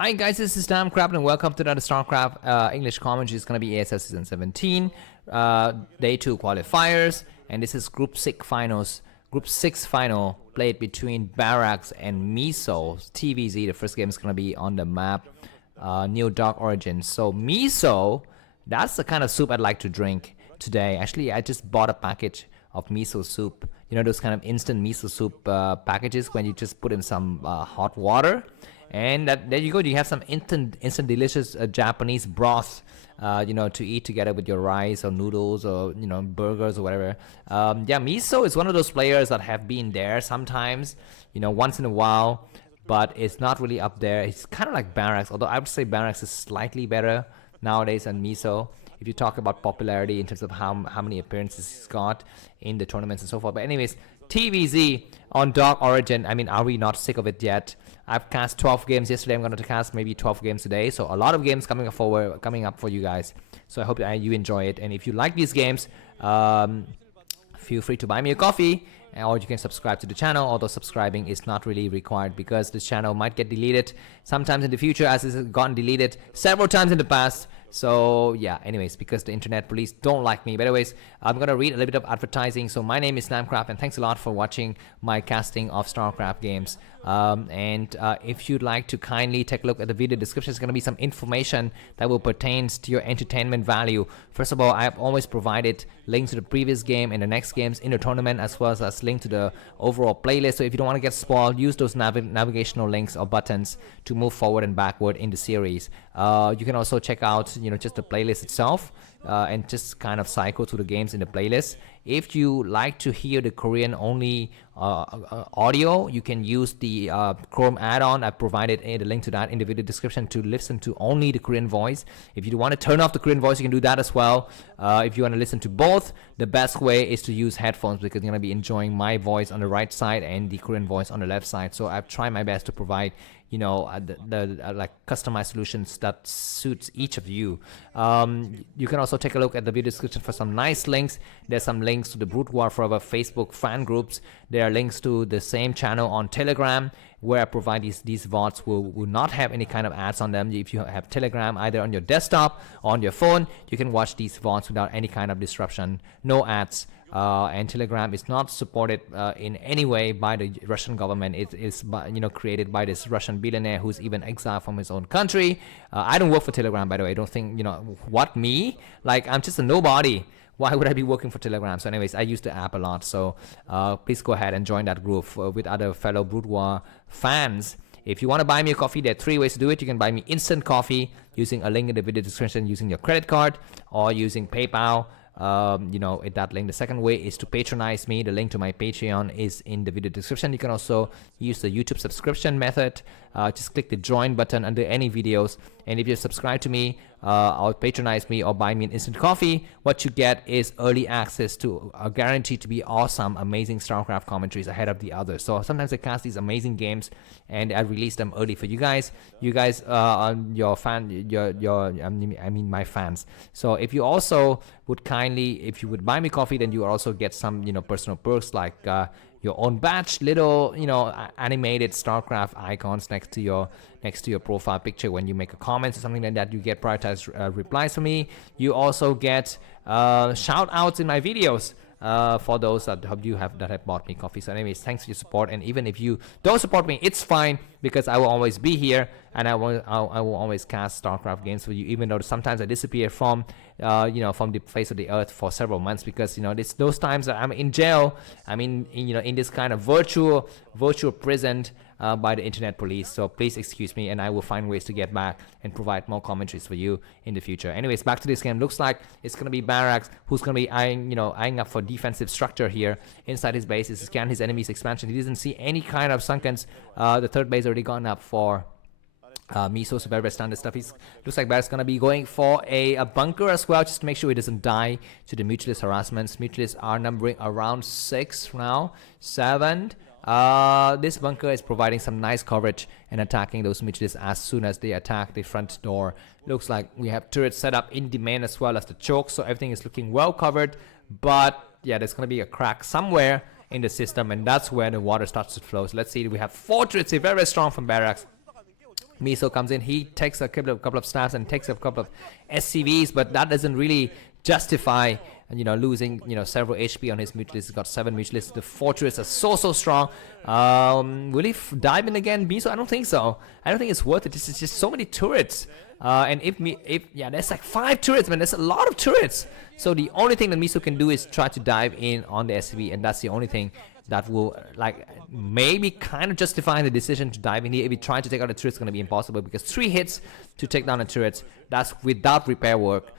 Hi guys, this is Starcraft and welcome to another Starcraft English commentary. It's going to be ASL Season 17, Day 2 qualifiers, and this is Group 6 finals. Group 6 final played between Barracks and Miso TvZ. The first game is going to be on the map New Dark Origins. So Miso, that's the kind of soup I'd like to drink today. Actually, I just bought a package of miso soup. You know those kind of instant miso soup packages when you just put in some hot water. And there you go. You have some instant delicious Japanese broth, to eat together with your rice or noodles or burgers or whatever. Yeah, Miso is one of those players that have been there sometimes, once in a while, but it's not really up there. It's kind of like Barracks, although I would say Barracks is slightly better nowadays than Miso. If you talk about popularity in terms of how many appearances he's got in the tournaments and so forth. But anyways, TvZ on Dark Origin. I mean, are we not sick of it yet? I've cast 12 games yesterday. I'm going to cast maybe 12 games today. So a lot of games coming up for you guys. So I hope you enjoy it. And if you like these games, feel free to buy me a coffee, or you can subscribe to the channel, although subscribing is not really required because this channel might get deleted sometimes in the future, as it's gotten deleted several times in the past. So yeah, anyways, because the internet police don't like me. But anyways, I'm gonna read a little bit of advertising. So my name is Starcraft, and thanks a lot for watching my casting of Starcraft games. If you'd like to kindly take a look at the video description, there's gonna be some information that will pertain to your entertainment value. First of all, I have always provided links to the previous game and the next games in the tournament, as well as link to the overall playlist. So if you don't want to get spoiled, use those navigational links or buttons to move forward and backward in the series. You can also check out just the playlist itself, and just kind of cycle through the games in the playlist. If you like to hear the Korean only audio, you can use the Chrome add-on. I've provided the link to that in the video description to listen to only the Korean voice. If you want to turn off the Korean voice, you can do that as well. If you want to listen to both, the best way is to use headphones, because you're going to be enjoying my voice on the right side and the Korean voice on the left side. So I've tried my best to provide like customized solutions that suits each of you. You can also take a look at the video description for some nice links. There's some links to the Brood War for our Facebook fan groups. There are links to the same channel on Telegram, where I provide these VODs will not have any kind of ads on them. If you have Telegram either on your desktop or on your phone, you can watch these VODs without any kind of disruption, no ads. And Telegram is not supported in any way by the Russian government. It is created by this Russian billionaire who's even exiled from his own country. I don't work for Telegram, by the way. I don't think, what, me? Like, I'm just a nobody. Why would I be working for Telegram? So anyways, I use the app a lot. So please go ahead and join that group with other fellow Brood War fans. If you want to buy me a coffee, there are 3 ways to do it. You can buy me instant coffee using a link in the video description, using your credit card, or using PayPal. At that link. The second way is to patronize me. The link to my Patreon is in the video description. You can also use the YouTube subscription method. Just click the join button under any videos, and if you subscribe to me or patronize me or buy me an instant coffee, what you get is early access to a guaranteed to be awesome, amazing Starcraft commentaries ahead of the others. So sometimes I cast these amazing games and I release them early for you guys. You guys are my fans. So if you also would if you would buy me coffee, then you also get some personal perks, like your own badge, little animated Starcraft icons next to your profile picture when you make a comment or something like that. You get prioritized replies from me. You also get shout outs in my videos for those that have bought me coffee. So anyways, thanks for your support. And even if you don't support me, it's fine, because I will always be here, and I will always cast Starcraft games for you, even though sometimes I disappear from from the face of the earth for several months, because those times that I'm in jail. I'm in this kind of virtual prison by the internet police. So please excuse me, and I will find ways to get back and provide more commentaries for you in the future. Anyways, back to this game. Looks like it's gonna be Barracks who's gonna be eyeing up for defensive structure here inside his base. He's scanned his enemy's expansion. He doesn't see any kind of sunkens. The third base already gone up for Miso, so very standard stuff. Looks like Barracks gonna be going for a bunker as well, just to make sure he doesn't die to the mutualist harassments. Mutualists are numbering around 6 now, 7. This bunker is providing some nice coverage and attacking those mutualists as soon as they attack the front door. Looks like we have turrets set up in the main as well as the choke, so everything is looking well covered. But yeah, there's gonna be a crack somewhere in the system, and that's where the water starts to flow. So let's see, we have 4 turrets here, very strong from Barracks. Miso comes in, he takes a couple of snaps and takes a couple of SCVs, but that doesn't really justify losing several HP on his mutalists. He's got 7 mutalists. The 4 turrets are so strong. Will he dive in again, Miso? I don't think so. I don't think it's worth it. This is just so many turrets. And if there's like 5 turrets, man. There's a lot of turrets. So the only thing that Miso can do is try to dive in on the SCV, and that's the only thing that will maybe kind of justify the decision to dive in here. If he tries to take out the turrets, it's going to be impossible because 3 hits to take down the turrets, that's without repair work.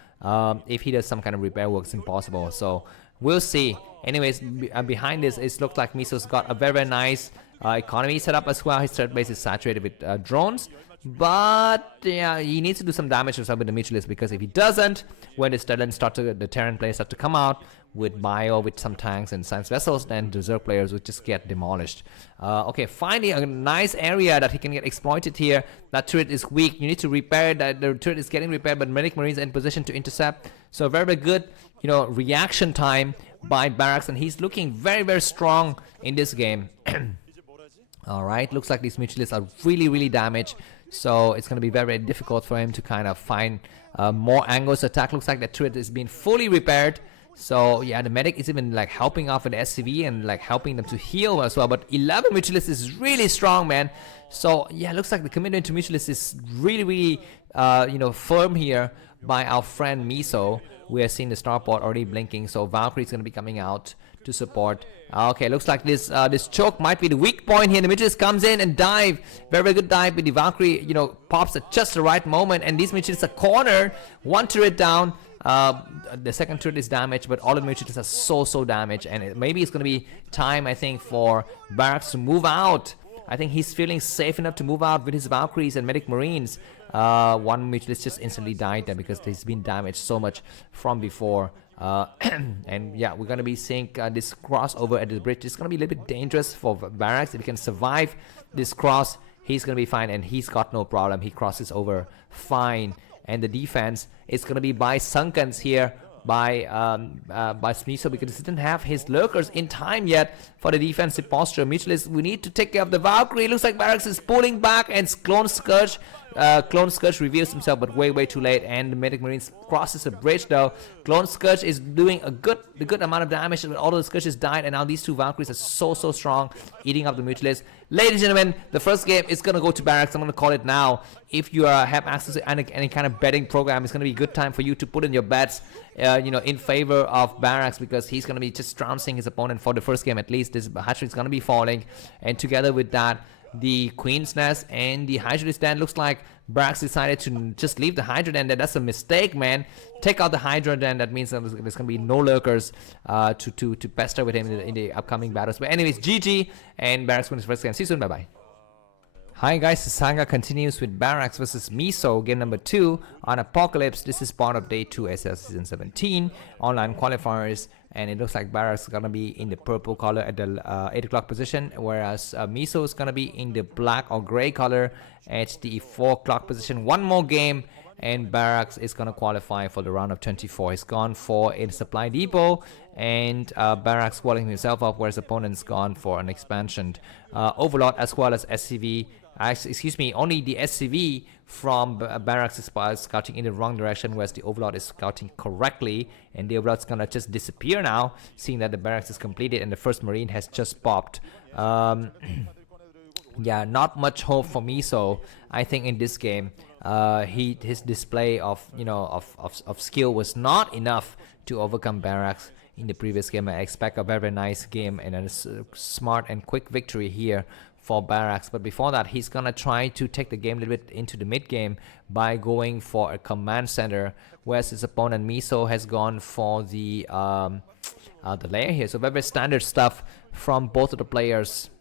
If he does some kind of repair work, it's impossible. So we'll see. Anyways, behind this, it looks like Miso's got a very nice economy set up as well. His third base is saturated with drones. But yeah, he needs to do some damage to some of the mutualists, because if he doesn't, when the Terran players start to come out with bio, with some tanks and science vessels, then the Zerg players would just get demolished. Okay, finally a nice area that he can get exploited here. That turret is weak. You need to repair that. The turret is getting repaired, but Medic Marines are in position to intercept. So very good, reaction time by Barracks, and he's looking very strong in this game. All right, looks like these mutualists are really damaged. So it's going to be very difficult for him to kind of find more angles to attack. Looks like that turret is being fully repaired. So yeah, the medic is even like helping off with the SCV and like helping them to heal as well. But 11 mutualists is really strong, man. So yeah, looks like the commitment to mutualists is really firm here by our friend Miso. We are seeing the starport already blinking, so Valkyrie is going to be coming out to support. Okay, looks like this choke might be the weak point here. The Mutualist comes in and dive. Very good dive with the Valkyrie, pops at just the right moment, and these Mutualists are cornered. 1 turret down. The second turret is damaged, but all of the Mutualists are so damaged, and maybe it's going to be time, I think, for Barracks to move out. I think he's feeling safe enough to move out with his Valkyries and Medic Marines. One Mutualist just instantly died there because he's been damaged so much from before. And yeah, we're going to be seeing this crossover at the bridge. It's going to be a little bit dangerous for Barracks. If he can survive this cross, he's going to be fine, and he's got no problem. He crosses over fine. And the defense is going to be by Sunkens here, by Miso, because he didn't have his lurkers in time yet for the defensive posture. Mutualist, we need to take care of the Valkyrie. Looks like Barracks is pulling back, and Clone Scourge reveals himself, but way too late, and the Medic Marines crosses the bridge though. Clone Scourge is doing a good amount of damage, but all of the Scourges died, and now these 2 Valkyries are so strong, eating up the Mutualists. Ladies and gentlemen, the first game is gonna go to Barracks. I'm gonna call it now. If you have access to any kind of betting program, it's gonna be a good time for you to put in your bets in favor of Barracks, because he's gonna be just trouncing his opponent for the first game. At least this hatchery is gonna be falling, and together with that, the Queen's Nest and the Hydra Den, looks like Barracks decided to just leave the Hydra Den. That's a mistake, man. Take out the Hydra Den. That means there's going to be no lurkers to pester with him in the upcoming battles. But anyways, GG, and Barracks wins his first game. See you soon. Bye-bye. Hi guys, the saga continues with Barracks versus Miso, game number 2 on Apocalypse. This is part of day 2 ASL Season 17 online qualifiers, and it looks like Barracks is gonna be in the purple color at the 8 o'clock position, whereas Miso is gonna be in the black or gray color at the 4 o'clock position. One more game, and Barracks is gonna qualify for the round of 24. He's gone for a supply depot, and Barracks walling himself up, whereas opponent's gone for an expansion overlord as well as SCV. Only the SCV from Barracks is scouting in the wrong direction, whereas the Overlord is scouting correctly, and the Overlord's gonna just disappear now, seeing that the Barracks is completed and the first Marine has just popped. Yeah, not much hope for Miso, I think, in this game. His display of skill was not enough to overcome Barracks in the previous game. I expect a very nice game and a smart and quick victory here for Barracks, but before that, he's gonna try to take the game a little bit into the mid game by going for a command center, whereas his opponent Miso has gone for the layer here. So very standard stuff from both of the players.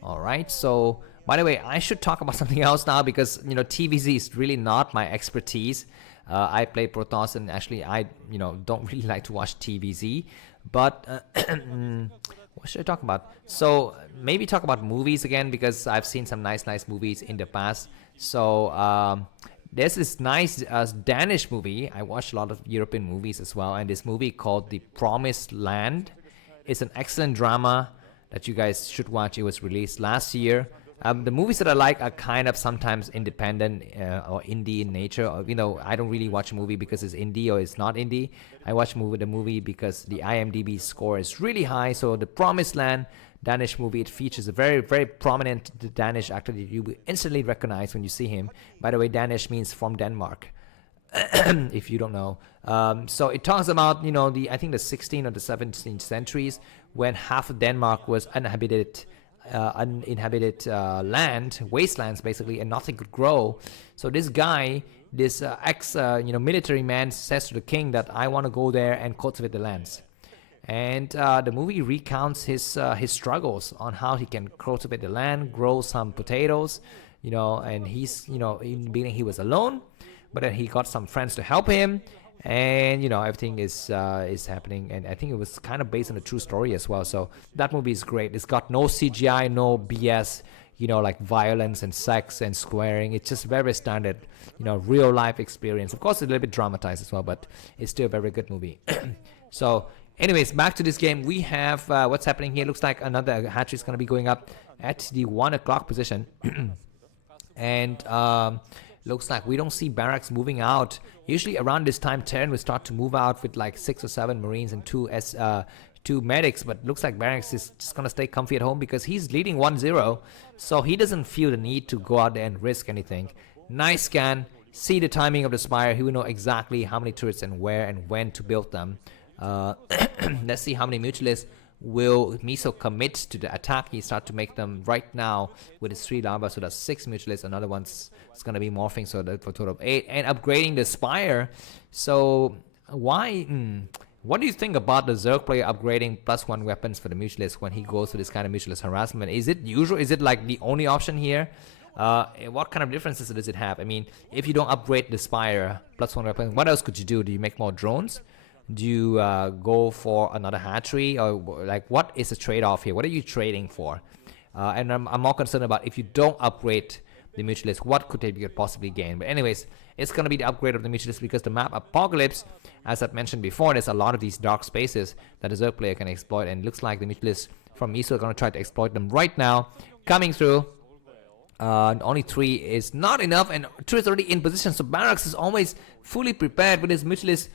All right, so by the way, I should talk about something else now, because TvZ is really not my expertise. I play Protoss, and actually I don't really like to watch TvZ, but what should I talk about? So maybe talk about movies again, because I've seen some nice movies in the past. So there's this nice Danish movie. I watched a lot of European movies as well, and this movie called The Promised Land. It's an excellent drama that you guys should watch. It was released last year. The movies that I like are kind of sometimes independent or indie in nature. Or, I don't really watch a movie because it's indie or it's not indie. I watch the movie because the IMDb score is really high. So The Promised Land, Danish movie, it features a very, very prominent Danish actor that you will instantly recognize when you see him. By the way, Danish means from Denmark. If you don't know. So it talks about, I think the 16th or the 17th centuries when half of Denmark was uninhabited land, wastelands basically, and nothing could grow. So this guy, this military man, says to the king that I want to go there and cultivate the lands. And the movie recounts his struggles on how he can cultivate the land, grow some potatoes, and he's, in the beginning he was alone, but then he got some friends to help him, and everything is happening. And I think it was kind of based on a true story as well. So that movie is great. It's got no CGI, no BS, like violence and sex and squaring. It's just very standard, real life experience. Of course, it's a little bit dramatized as well, but it's still a very good movie. So anyways, back to this game. We have what's happening here. Looks like another hatchery is going to be going up at the 1 o'clock position. And looks like we don't see Barracks moving out. Usually around this time, Terran will start to move out with like 6 or 7 Marines and two medics. But looks like Barracks is just going to stay comfy at home because he's leading 1-0. So he doesn't feel the need to go out there and risk anything. Nice scan. See the timing of the Spire. He will know exactly how many turrets and where and when to build them. Let's see how many mutualists will Miso commit to the attack. He start to make them right now with his 3 larva, so that's 6 mutualists. Another one's going to be morphing, so that for a total of 8, and upgrading the Spire. So why what do you think about the Zerg player upgrading +1 weapons for the mutualist when he goes to this kind of mutualist harassment? Is it usual? Is it like the only option here? What kind of differences does it have? I mean, if you don't upgrade the Spire +1 weapon, what else could you do? Do you make more drones? Do you go for another hatchery, or like what is the trade-off here? What are you trading for? And I'm more concerned about if you don't upgrade the mutualist, what could they possibly gain? But anyways, it's going to be the upgrade of the mutualist because the map Apocalypse, as I've mentioned before, there's a lot of these dark spaces that a Zerg player can exploit, and it looks like the mutualists from Miso are going to try to exploit them right now. Coming through. Only 3 is not enough, and 2 is already in position, so Barracks is always fully prepared with his mutualist,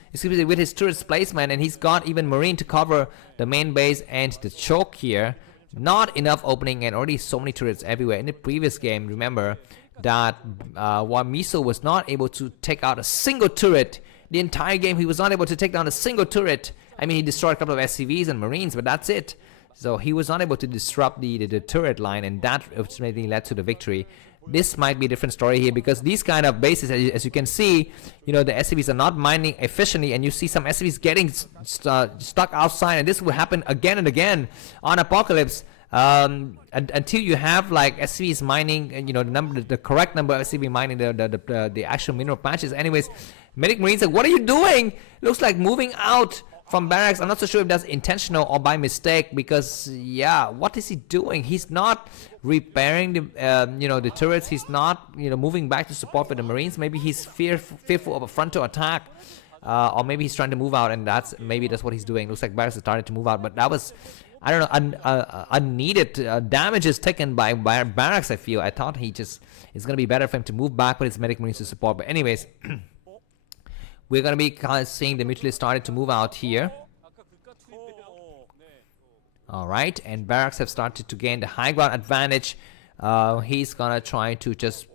with his turret placement, and he's got even Marine to cover the main base and the choke here. Not enough opening, and already so many turrets everywhere. In the previous game, remember that while Miso was not able to take out a single turret, the entire game he was not able to take down a single turret. I mean, he destroyed a couple of SCVs and Marines, but that's it. So he was not able to disrupt the turret line, and that ultimately led to the victory. This might be a different story here because these kind of bases, as you can see, the SCVs are not mining efficiently, and you see some SCVs getting stuck outside, and this will happen again and again on Apocalypse until you have like SCVs mining, the correct number of SCV mining the actual mineral patches. Anyways, Medic Marines like, what are you doing? Looks like moving out from Barracks. I'm not so sure if that's intentional or by mistake, because yeah, what is he doing? He's not repairing the turrets. He's not moving back to support for the Marines. Maybe he's fearful of a frontal attack, or maybe he's trying to move out, and that's what he's doing. Looks like Barracks has started to move out, but that was, I don't know, unneeded damages taken by Barracks. I thought it's gonna be better for him to move back with his Medic Marines to support. But anyways. We're going to be seeing the mutualists started to move out here. Alright, and Barracks have started to gain the high ground advantage. He's going to try to just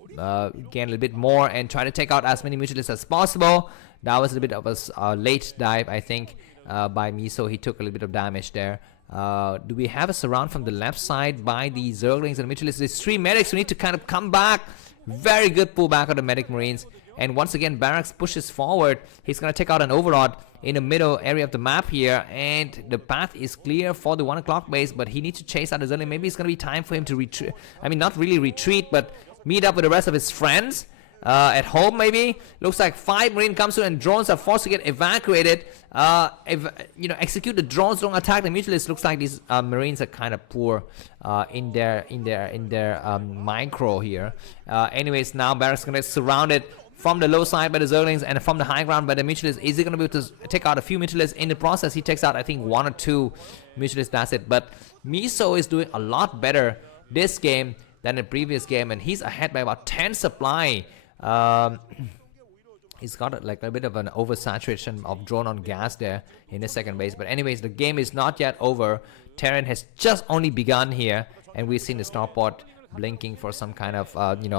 gain a little bit more and try to take out as many mutualists as possible. That was a little bit of a late dive, I think, by Miso. He took a little bit of damage there. Do we have a surround from the left side by the Zerglings and mutualists? There's 3 medics who need to kind of come back. Very good pullback of the Medic Marines. And once again, Barracks pushes forward. He's going to take out an Overlord in the middle area of the map here. And the path is clear for the 1 o'clock base, but he needs to chase out the Zelle. Maybe it's going to be time for him to retreat. I mean, not really retreat, but meet up with the rest of his friends at home, maybe. Looks like 5 Marine comes through, and drones are forced to get evacuated. Execute the drones, don't attack the mutualists. Looks like these Marines are kind of poor in their micro here. Anyways, now Barracks is going to get surrounded from the low side by the Zerglings and from the high ground by the mutualists. Is he going to be able to take out a few mutualists? In the process, he takes out, I think, 1 or 2 mutualists. That's it. But Miso is doing a lot better this game than the previous game, and he's ahead by about 10 supply. He's got like a bit of an oversaturation of drone on gas there in his second base. But anyways, the game is not yet over. Terran has just only begun here, and we've seen the starport blinking for some kind of,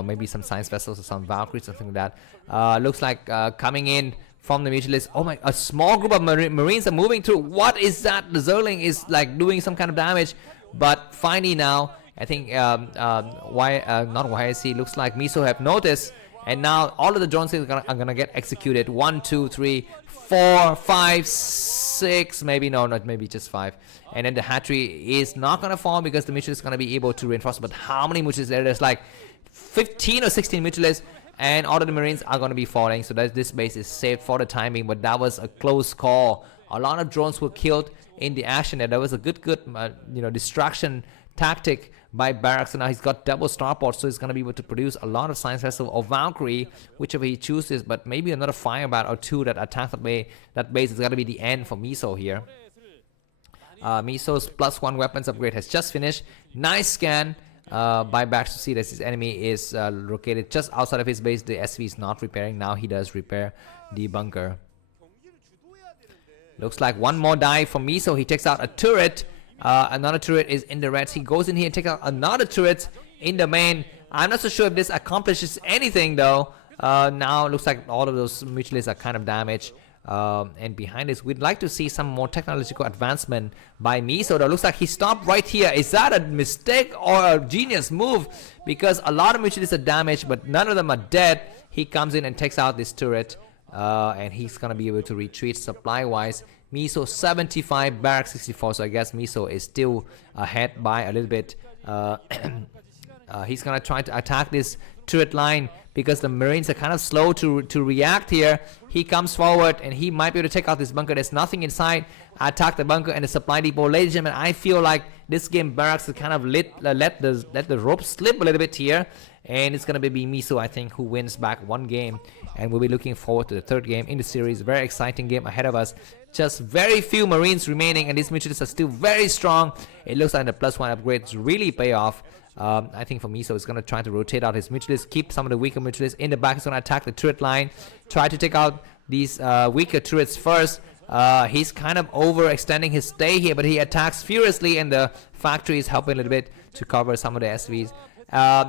maybe some science vessels or some Valkyries, something like that. Looks like coming in from the mutualist. Oh my, a small group of Marines are moving through. What is that? The Zerling is like doing some kind of damage. But finally now, I think not YSC, looks like Miso have noticed. And now all of the drones are gonna get executed. 1, 2, 3, 4, 5, 6, maybe no, not maybe just 5. And then the hatchery is not gonna fall because the mutualist is gonna be able to reinforce. But how many mutualists there? There's like 15 or 16 mutualists, and all of the Marines are gonna be falling. So that this base is saved for the timing. But that was a close call. A lot of drones were killed in the action, and there was a good distraction tactic by Barracks. And now he's got double starport, so he's going to be able to produce a lot of science vessel or Valkyrie, whichever he chooses. But maybe another firebat or two that attack that base is going to be the end for Miso here. Miso's +1 weapons upgrade has just finished. Nice scan by Barracks to see that his enemy is located just outside of his base. The SV is not repairing. Now he does repair the bunker. Looks like one more dive from Miso. He takes out a turret. Another turret is in the reds. He goes in here and takes out another turret in the main. I'm not so sure if this accomplishes anything though. Now it looks like all of those mutualists are kind of damaged. And behind this, we'd like to see some more technological advancement by Miso. Though looks like he stopped right here. Is that a mistake or a genius move? Because a lot of mutualists are damaged, but none of them are dead. He comes in and takes out this turret. And he's gonna be able to retreat supply wise. Miso 75, Barracks 64, so I guess Miso is still ahead by a little bit. He's gonna try to attack this turret line because the Marines are kind of slow to react here. He comes forward and he might be able to take out this bunker. There's nothing inside. Attack the bunker and the supply depot. Ladies and gentlemen, I feel like this game Barracks has kind of let the rope slip a little bit here. And it's gonna be Miso, I think, who wins back one game. And we'll be looking forward to the third game in the series. Very exciting game ahead of us. Just very few Marines remaining, and these mutualists are still very strong. It looks like the +1 upgrades really pay off. I think for Miso, it's going to try to rotate out his mutualists, keep some of the weaker mutualists in the back. He's going to attack the turret line, try to take out these weaker turrets first. He's kind of overextending his stay here, but he attacks furiously, and the factory is helping a little bit to cover some of the SVs.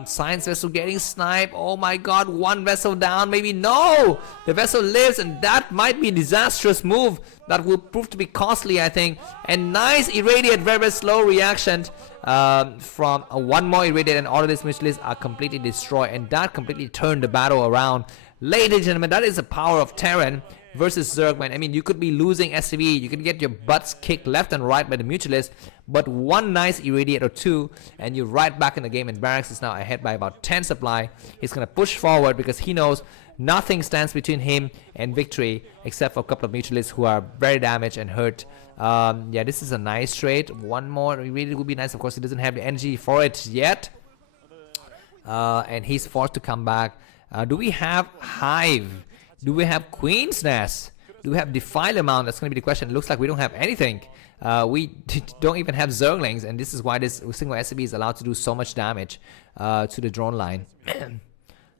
Science vessel getting sniped. Oh my god, one vessel down. Maybe no, the vessel lives, and that might be a disastrous move that will prove to be costly, I think. And nice irradiate, very slow reaction from one more irradiate, and all of these mutualists are completely destroyed, and that completely turned the battle around. Ladies and gentlemen, that is the power of Terran versus Zerg, man. I mean, you could be losing SCV, you could get your butts kicked left and right by the mutualist, but one nice irradiate or two, and you're right back in the game. And Barracks is now ahead by about 10 supply. He's gonna push forward because he knows nothing stands between him and victory except for a couple of mutualists who are very damaged and hurt. Yeah, this is a nice trade. One more irradiate would be nice. Of course, he doesn't have the energy for it yet, and he's forced to come back. Do we have Hive? Do we have Queen's Nest? Do we have Defile Amount? That's going to be the question. It looks like we don't have anything. We don't even have Zerglings, and this is why this single SCB is allowed to do so much damage to the drone line.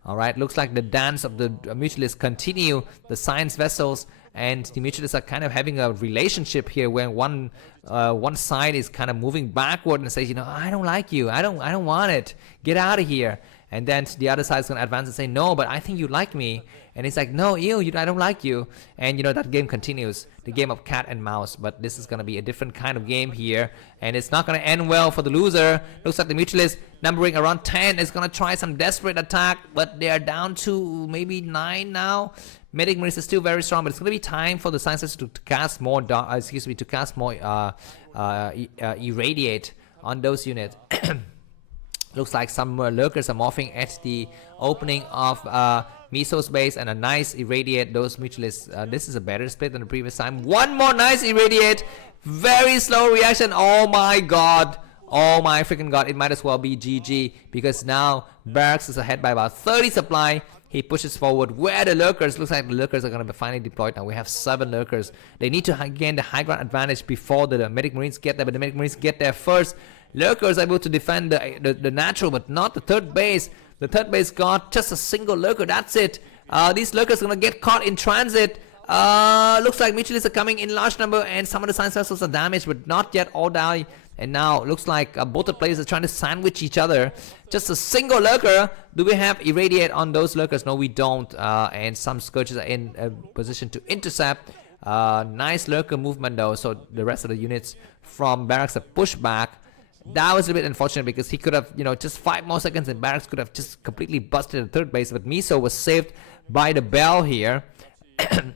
Alright, looks like the dance of the mutualists continue. The science vessels and the mutualists are kind of having a relationship here where one side is kind of moving backward and says, you know, I don't like you. I don't want it. Get out of here. And then the other side is going to advance and say, no, but I think you like me. And it's like, no, I don't like you. And, you know, that game continues. The game of cat and mouse. But this is going to be a different kind of game here. And it's not going to end well for the loser. Looks like the mutualist, numbering around 10, is going to try some desperate attack. But they are down to maybe 9 now. Medic Marines is still very strong. But it's going to be time for the sciences to cast more, irradiate on those units. Looks like some lurkers are morphing at the opening of Miso's base, and a nice irradiate those mutualists. This is a better split than the previous time. One more nice irradiate. Very slow reaction. Oh my god. Oh my freaking god, it might as well be GG, because now Barracks is ahead by about 30 supply. He pushes forward. Where the lurkers? Looks like the lurkers are going to be finally deployed now. We have 7 lurkers. They need to gain the high ground advantage before the medic marines get there, but the medic marines get there first. Lurkers are able to defend the natural, but not the third base. The third base got just a single lurker. That's it. These lurkers are going to get caught in transit. Looks like mutualists are coming in large number, and some of the science vessels are damaged, but not yet all die. And now looks like both the players are trying to sandwich each other. Just a single lurker. Do we have irradiate on those lurkers? No, we don't. And some scourges are in a position to intercept. Nice lurker movement though, so the rest of the units from Barracks are pushed back. That was a bit unfortunate, because he could have, just 5 more seconds and Barracks could have just completely busted the third base, but Miso was saved by the bell here.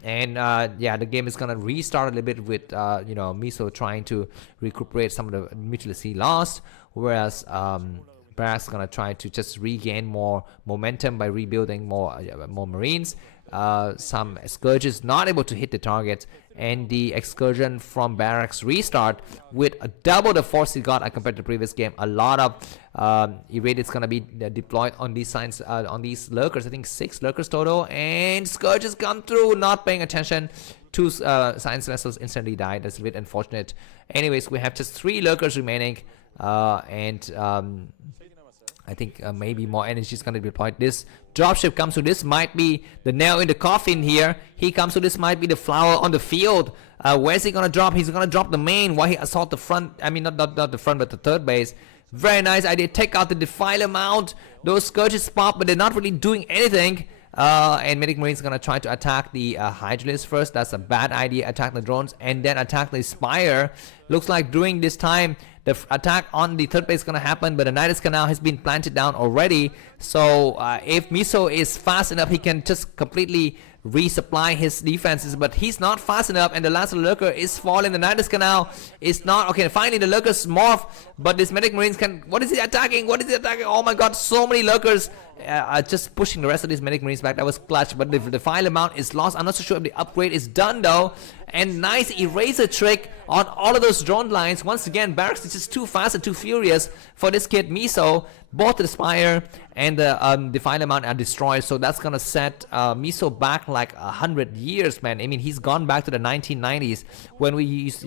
And yeah, the game is gonna restart a little bit with Miso trying to recuperate some of the mutualists he lost, whereas Barracks is gonna try to just regain more momentum by rebuilding more marines. Some scourges not able to hit the targets, and the excursion from Barracks restart with double the force he got compared to the previous game. A lot of irradiates gonna be deployed on these signs, on these lurkers. I think 6 lurkers total, and scourges come through, not paying attention. 2 science vessels instantly died. That's a bit unfortunate. Anyways, we have just 3 lurkers remaining, and I think maybe more energy is going to be deployed. This dropship comes through. This might be the nail in the coffin here. He comes through. This might be the flower on the field. Where's he going to drop? He's going to drop the main while he assault the front. I mean, not the front, but the third base. Very nice idea. Take out the Defiler mount. Those scourges pop, but they're not really doing anything. And Medic Marine's going to try to attack the Hydralisk first. That's a bad idea. Attack the drones and then attack the Spire. Looks like during this time, the attack on the third base is going to happen, but the Nidus Canal has been planted down already. So if Miso is fast enough, he can just completely resupply his defenses, but he's not fast enough, and the last lurker is falling. The Nidus Canal is not okay. Finally the lurkers morph, but this Medic Marines can, what is he attacking? Oh my god, so many lurkers are just pushing the rest of these Medic Marines back. That was clutch, but the Defiler mount is lost. I'm not so sure if the upgrade is done though. And nice eraser trick on all of those drone lines. Once again, Barracks is just too fast and too furious for this kid Miso. Both the Spire and the Defiler mount are destroyed, so that's gonna set Miso back like 100 years, man. I mean, he's gone back to the 1990s when we used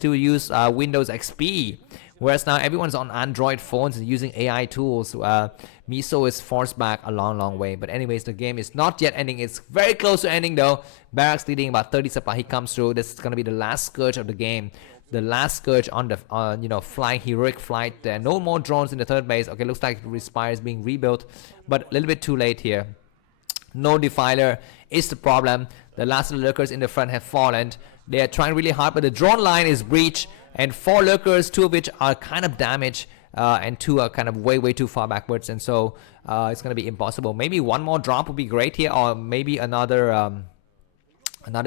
to use Windows XP. Whereas now everyone's on Android phones and using AI tools. Miso is forced back a long way. But anyways, the game is not yet ending. It's very close to ending though. Barracks leading about 30 supply. He comes through. This is gonna be the last scourge of the game. The last scourge on the flying heroic flight. There are no more drones in the third base. Okay, looks like Respire is being rebuilt, but a little bit too late here. No Defiler is the problem. The last of the lurkers in the front have fallen. They are trying really hard, but the drone line is breached, and 4 lurkers, 2 of which are kind of damaged, and 2 are kind of way too far backwards, and so it's going to be impossible. Maybe one more drop would be great here, or maybe another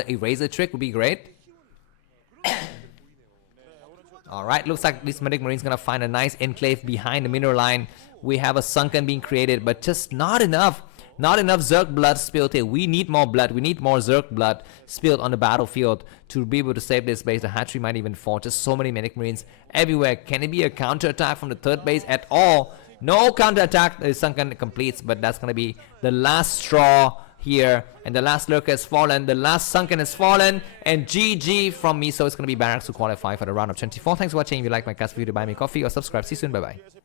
eraser trick would be great. Alright, looks like this Medic Marine's gonna find a nice enclave behind the mineral line. We have a sunken being created, but just not enough. Not enough Zerg blood spilled here. We need more blood. We need more Zerg blood spilled on the battlefield to be able to save this base. The hatchery might even fall. Just so many Medic Marines everywhere. Can it be a counterattack from the third base at all? No counterattack. The sunken completes, but that's gonna be the last straw here, and the last lurker has fallen, the last sunken has fallen, and GG from Miso. It's going to be Barracks to qualify for the round of 24. Thanks for watching. If you like my cast video, buy me coffee or subscribe. See you soon. Bye bye.